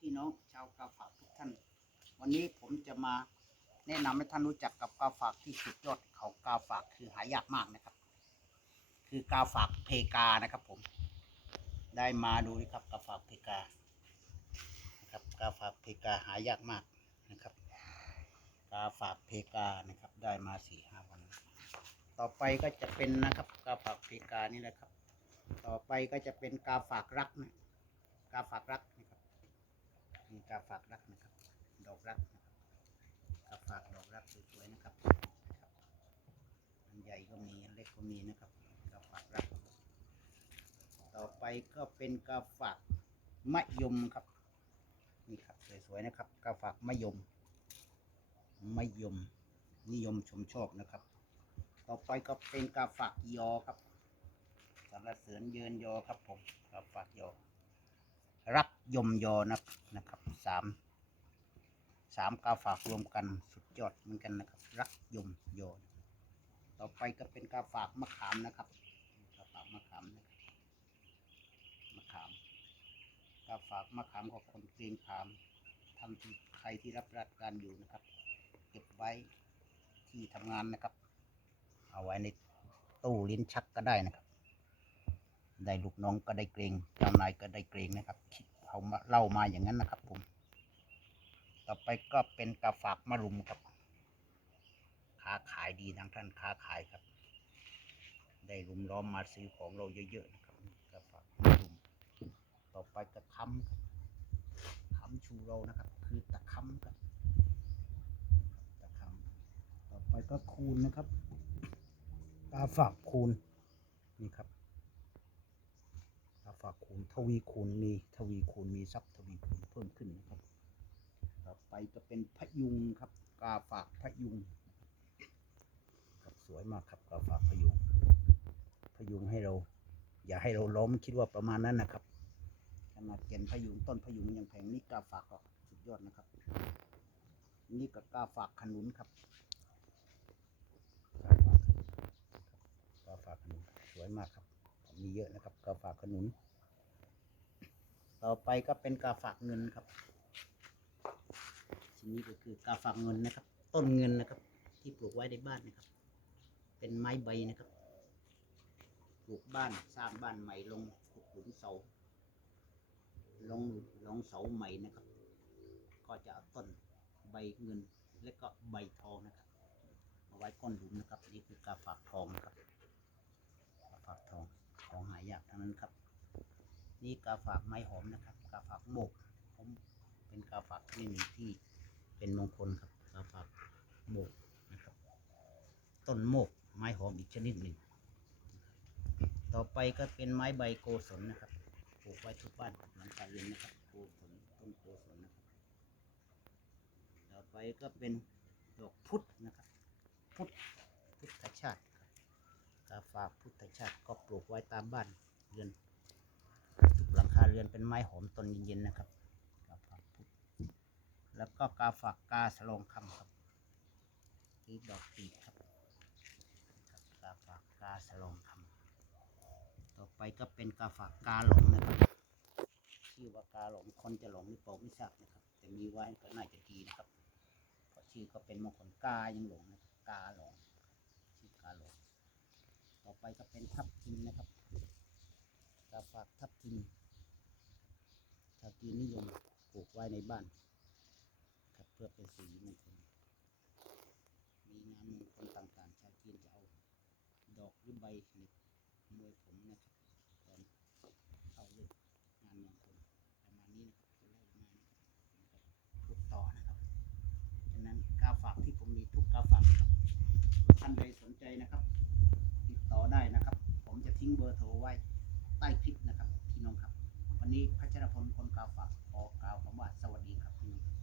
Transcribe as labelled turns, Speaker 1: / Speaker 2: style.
Speaker 1: พี่น้องชาวกาฝากทุกท่าน วันนี้ผมจะมาแนะนำให้ท่านรู้จักกับกาฝากที่สุดยอดเขากาฝากคือหายากมากนะครับ คือกาฝากเพกานะครับ ผม ได้มาดูนี่ครับกาฝากเพกานะครับกาฝากเพกาหายากมากนะครับกาฝากเพกานะครับ ได้มาสี่ห้าวัน ต่อไปก็จะเป็นนะครับกาฝากเพกานี่แหละครับ ต่อไปก็จะเป็นกาฝากรักนะกาฝากรัก มีกาฝากรักนะครับ ดอกรักนะครับกาฝากดอกรักสวยๆนะครับนะครับอันใหญ่ก็มีอันเล็กก็มีนะครับกาฝากรัก ต่อไปก็เป็นกาฝากมะยมครับนี่ครับสวยๆนะครับกาฝากมะยมมะยม นิยมชมชอบนะครับ ต่อไปก็เป็นกาฝากยอครับสารเสริญเยินยอครับผมกาฝากยอ รักยมยอนะนะครับสามสามกาฝากรวมกันสุดยอดเหมือนกันนะครับ รักยมยอต่อไปก็เป็นกาฝากมะขามนะครับกาฝากมะขามนะครับมะขามกาฝากมะขามของคนเกรงขามทำที่ใครที่รับราชการอยู่นะครับ เก็บไว้ที่ทำงานนะครับ เอาไว้ในตู้ลิ้นชักก็ได้นะครับ ได้ลูกน้องก็ได้เกรงเจ้านายก็ได้เกรงนะครับคิด เขาเล่ามาอย่างนั้นนะครับผม ต่อไปก็เป็นกาฝากมะรุมครับ ค้าขายดีทางท่านค้าขายครับ ได้รุมล้อมมาซื้อของเราเยอะๆนะครับกาฝากมะรุม ต่อไปก็ค้ำคำชูเรานะครับ คือตะคำครับตะคำต่อไปก็คูณนะครับกาฝากคูณนี่ครับ ฝากคูณทวีคูณมีทวีคูณมีทรัพย์ทวีคูณเพิ่มขึ้นนะครับต่อไปจะเป็นพยุงครับกาฝากพยุงครับสวยมากครับกาฝากพยุง พยุงให้เรา อย่าให้เราล้มคิดว่าประมาณนั้นนะครับขนาดเกณฑ์พยุงต้นพยุงยังแพงนี่กาฝากก็สุดยอดนะครับ นี่ก็กาฝากขนุนครับกาฝากขนุนกาฝากขนุนสวยมากครับมีเยอะนะครับกาฝากขนุน ต่อไปก็เป็นกาฝากเงินครับชิ้นนี้ก็คือกาฝากเงินนะครับ ต้นเงินนะครับ ที่ปลูกไว้ในบ้านนะครับ เป็นไม้ใบนะครับปลูกบ้านสร้างบ้านใหม่ลงขุดหลุมเสาลงลงเสาใหม่นะครับ ก็จะเอาต้นใบเงินและก็ใบทองนะครับมาไว้ก้นหลุมนะครับ นี่คือกาฝากทองนะครับกาฝากทองของหายากทั้งนั้นครับ นี่กาฝากไม้หอมนะครับ กาฝากโมกผมเป็นกาฝากที่มีที่เป็นมงคลครับ กาฝากโมกนะครับ ต้นโมกไม้หอมอีกชนิดหนึ่ง ต่อไปก็เป็นไม้ใบโกศลนะครับ ปลูกไว้ทุกบ้านหลังคาเรือนนะครับโกศลต้นโกศลนะครับ ต่อไปก็เป็นดอกพุธนะครับ พุทธพุทธชาติกาฝากพุทธชาติก็ปลูกไว้ตามบ้านเรือน หลังคาเรือนเป็นไม้หอมต้นเย็นๆนะครับกาฝากพุทธแล้วก็กาฝากกาสลองคำครับที่ดอกปีครับกาฝากกาสลองคำต่อไปก็เป็นกาฝากกาหลงนะครับชื่อว่ากาหลงคนจะหลงหรือเปล่าไม่ทราบนะครับแต่มีไว้ก็น่าจะดีนะครับเพราะชื่อก็เป็นมงคลกายังหลงนะกาหลงชื่อกาหลงต่อไปก็เป็นทับทิมนะครับ กาฝากทับทิมชาวจีนนิยมปลูกไว้ในบ้านครับเพื่อเป็นสีมงคลมีงานมงคลต่างๆ ชาวจีนจะเอาดอกหรือใบหนีบมวยผมนะครับตอนเข้าเลือกงานมงคลประมาณนี้นะครับจะไล่มานะครับพูดต่อนะครับฉะนั้นกาฝากที่ผมมีทุกกาฝากท่านใดสนใจนะครับ ติดต่อได้นะครับ ผมจะทิ้งเบอร์โทรไว้ ใต้คลิปนะครับพี่น้องครับ วันนี้พัชรพลคนกล่าวฝากขอกล่าวคำว่าสวัสดีครับพี่น้อง